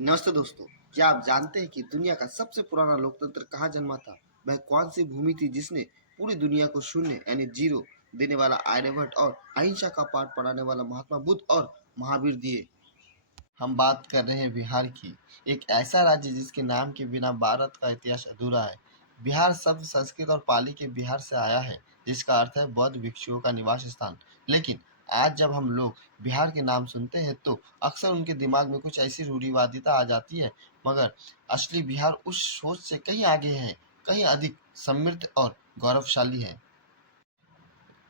नमस्ते दोस्तों। क्या आप जानते हैं कि दुनिया का सबसे पुराना लोकतंत्र कहाँ जन्मा था? वह कौन सी भूमि थी जिसने पूरी दुनिया को शून्य यानी जीरो देने वाला आर्यभट्ट और अहिंसा का पाठ पढ़ाने वाला महात्मा बुद्ध और महावीर दिए? हम बात कर रहे हैं बिहार की, एक ऐसा राज्य जिसके नाम के बिना भारत का इतिहास अधूरा है। बिहार शब्द संस्कृत और पाली के बिहार से आया है, जिसका अर्थ है बौद्ध भिक्षुओं का निवास स्थान। लेकिन आज जब हम लोग बिहार के नाम सुनते हैं तो अक्सर उनके दिमाग में कुछ ऐसी रूढ़िवादिता आ जाती है, मगर असली बिहार उस सोच से कहीं आगे है, कहीं अधिक समृद्ध और गौरवशाली है।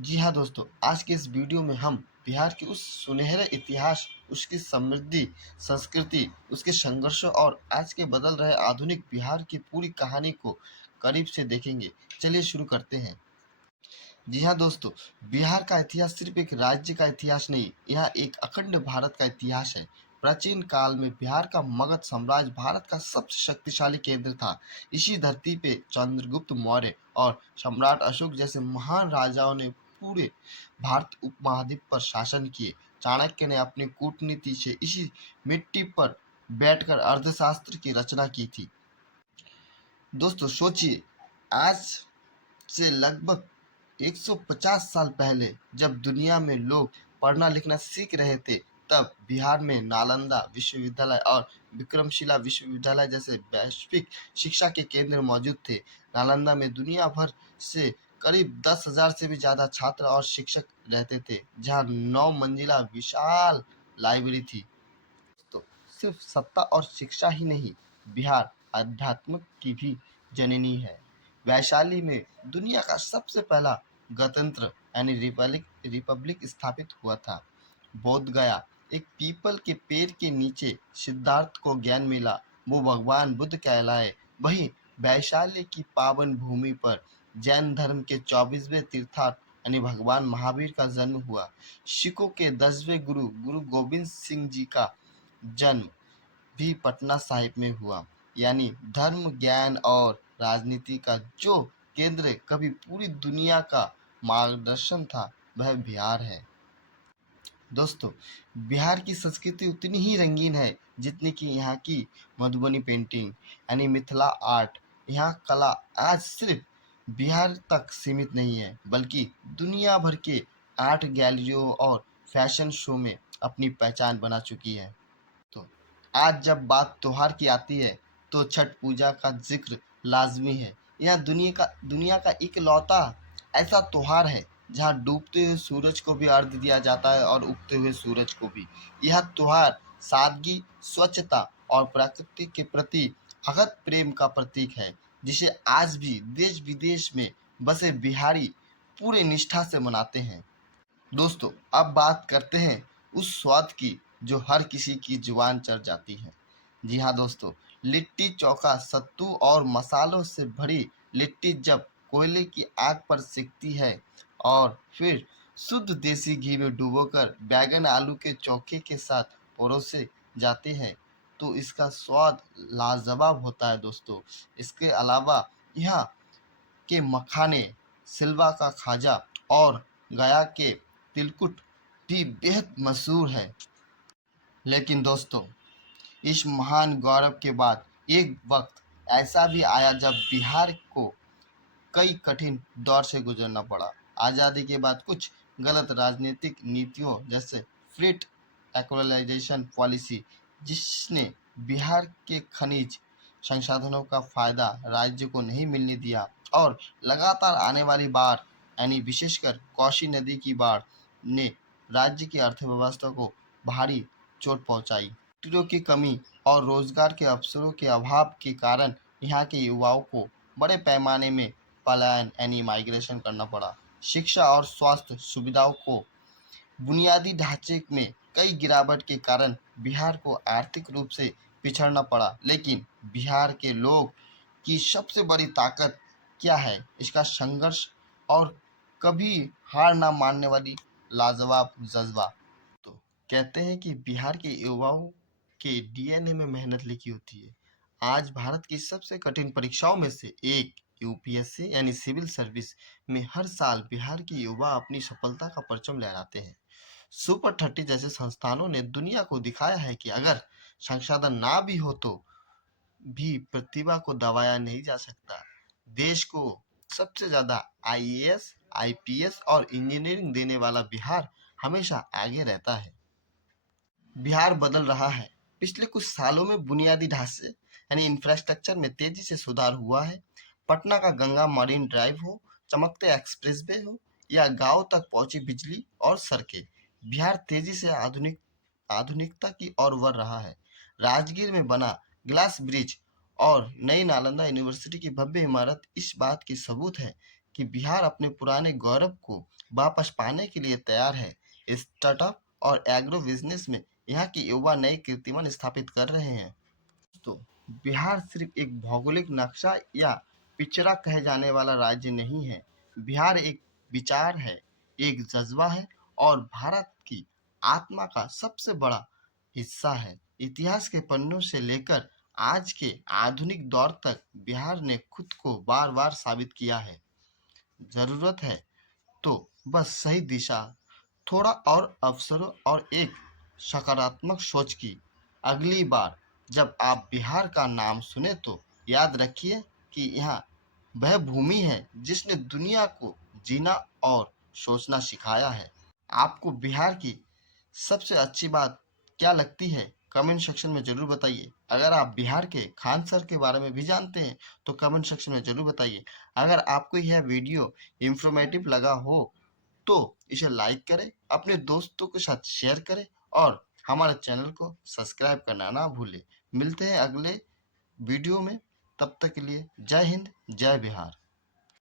जी हाँ दोस्तों, आज के इस वीडियो में हम बिहार के उस सुनहरे इतिहास, उसकी समृद्धि, संस्कृति, उसके संघर्षों और आज के बदल रहे आधुनिक बिहार की पूरी कहानी को करीब से देखेंगे। चलिए शुरू करते हैं। जी हाँ दोस्तों, बिहार का इतिहास सिर्फ एक राज्य का इतिहास नहीं, यह एक अखंड भारत का इतिहास है। प्राचीन काल में बिहार का मगध साम्राज्य भारत का सबसे शक्तिशाली केंद्र था। इसी धरती पे चंद्रगुप्त मौर्य और सम्राट अशोक जैसे महान राजाओं ने पूरे भारत उपमहाद्वीप पर शासन किए। चाणक्य ने अपनी कूटनीति से इसी मिट्टी पर बैठकर अर्थशास्त्र की रचना की थी। दोस्तों सोचिए, आज से लगभग 150 साल पहले जब दुनिया में लोग पढ़ना लिखना सीख रहे थे, तब बिहार में नालंदा विश्वविद्यालय और विक्रमशिला विश्वविद्यालय जैसे वैश्विक शिक्षा के केंद्र मौजूद थे। नालंदा में दुनिया भर से करीब 10,000 से भी ज़्यादा छात्र और शिक्षक रहते थे, जहाँ 9 मंजिला विशाल लाइब्रेरी थी। तो सिर्फ सत्ता और शिक्षा ही नहीं, बिहार अध्यात्म की भी जननी है। वैशाली में दुनिया का सबसे पहला गणतंत्र यानी रिपब्लिक रिपब्लिक स्थापित हुआ था। बोध गया, एक पीपल के पेड़ के नीचे सिद्धार्थ को ज्ञान मिला, वो भगवान बुद्ध कहलाए। वहीं वैशाली की पावन भूमि पर जैन धर्म के 24वें तीर्थार्थ यानी भगवान महावीर का जन्म हुआ। सिखों के 10वें गुरु गुरु गोविंद सिंह जी का जन्म भी पटना साहिब में हुआ। यानी धर्म, ज्ञान और राजनीति का जो केंद्र कभी पूरी दुनिया का मार्गदर्शन था, वह बिहार है। दोस्तों, बिहार की संस्कृति उतनी ही रंगीन है जितनी कि यहाँ की मधुबनी पेंटिंग यानी मिथिला आर्ट। यहाँ कला आज सिर्फ बिहार तक सीमित नहीं है, बल्कि दुनिया भर के आर्ट गैलरियों और फैशन शो में अपनी पहचान बना चुकी है। तो आज जब बात त्योहार की आती है तो छठ पूजा का जिक्र लाजमी है। यह दुनिया का इकलौता ऐसा त्योहार है जहाँ डूबते हुए सूरज को भी अर्घ्य दिया जाता है और उगते हुए सूरज को भी। यह त्योहार सादगी, स्वच्छता और प्रकृति के प्रति अगाध प्रेम का प्रतीक है, जिसे आज भी देश विदेश में बसे बिहारी पूरे निष्ठा से मनाते हैं। दोस्तों, अब बात करते हैं उस स्वाद की जो हर किसी की जुबान चढ़ जाती है। जी हाँ दोस्तों, लिट्टी चोखा, सत्तू और मसालों से भरी लिट्टी जब कोयले की आग पर सिकती है और फिर शुद्ध देसी घी में डुबोकर बैगन आलू के चोखे के साथ परोसे जाते हैं, तो इसका स्वाद लाजवाब होता है दोस्तों। इसके अलावा यहाँ के मखाने, सिलवा का खाजा और गया के तिलकुट भी बेहद मशहूर है। लेकिन दोस्तों, इस महान गौरव के बाद एक वक्त ऐसा भी आया जब बिहार को कई कठिन दौर से गुजरना पड़ा। आज़ादी के बाद कुछ गलत राजनीतिक नीतियों जैसे फ्रीट एक्वलाइजेशन पॉलिसी, जिसने बिहार के खनिज संसाधनों का फायदा राज्य को नहीं मिलने दिया, और लगातार आने वाली बाढ़ यानी विशेषकर कोसी नदी की बाढ़ ने राज्य की अर्थव्यवस्था को भारी चोट पहुंचाई। नौकरियों की कमी और रोजगार के अवसरों के अभाव के कारण यहाँ के युवाओं को बड़े पैमाने में पलायन यानी माइग्रेशन करना पड़ा। शिक्षा और स्वास्थ्य सुविधाओं को बुनियादी ढांचे में कई गिरावट के कारण बिहार को आर्थिक रूप से पिछड़ना पड़ा। लेकिन बिहार के लोग की सबसे बड़ी ताकत क्या है? इसका संघर्ष और कभी हार ना मानने वाली लाजवाब जज्बा। तो कहते हैं कि बिहार के युवाओं के डीएनए में मेहनत लिखी होती है। आज भारत की सबसे कठिन परीक्षाओं में से एक यूपीएससी यानी सिविल सर्विस में हर साल बिहार के युवा अपनी सफलता का परचम लहराते हैं। सुपर 30 जैसे संस्थानों ने दुनिया को दिखाया है कि अगर संसाधन ना भी हो तो भी प्रतिभा को दबाया नहीं जा सकता। देश को सबसे ज्यादा आईएएस, आईपीएस और इंजीनियरिंग देने वाला बिहार हमेशा आगे रहता है। बिहार बदल रहा है। पिछले कुछ सालों में बुनियादी ढांचे यानी इंफ्रास्ट्रक्चर में तेजी से सुधार हुआ है। पटना का गंगा मरीन ड्राइव हो, चमकते एक्सप्रेसवे हो या गांव तक पहुंची बिजली और सड़कें, बिहार तेजी से आधुनिकता की ओर बढ़ रहा है। राजगीर में बना ग्लास ब्रिज और नई नालंदा यूनिवर्सिटी की भव्य इमारत इस बात की सबूत है कि बिहार अपने पुराने गौरव को वापस पाने के लिए तैयार है। स्टार्टअप और एग्रो बिजनेस में यहाँ के युवा नए कीर्तिमान स्थापित कर रहे हैं। तो बिहार सिर्फ एक भौगोलिक नक्शा या पिछड़ा कहे जाने वाला राज्य नहीं है। बिहार एक विचार है, एक जज्बा है और भारत की आत्मा का सबसे बड़ा हिस्सा है। इतिहास के पन्नों से लेकर आज के आधुनिक दौर तक बिहार ने खुद को बार बार साबित किया है। जरूरत है तो बस सही दिशा, थोड़ा और अवसरों और एक सकारात्मक सोच की। अगली बार जब आप बिहार का नाम सुने तो याद रखिए कि यहाँ वह भूमि है जिसने दुनिया को जीना और सोचना सिखाया है। आपको बिहार की सबसे अच्छी बात क्या लगती है कमेंट सेक्शन में जरूर बताइए। अगर आप बिहार के खान सर के बारे में भी जानते हैं तो कमेंट सेक्शन में जरूर बताइए। अगर आपको यह वीडियो इंफॉर्मेटिव लगा हो तो इसे लाइक करें, अपने दोस्तों के साथ शेयर करें और हमारे चैनल को सब्सक्राइब करना ना भूलें। मिलते हैं अगले वीडियो में, तब तक के लिए जय हिंद, जय बिहार।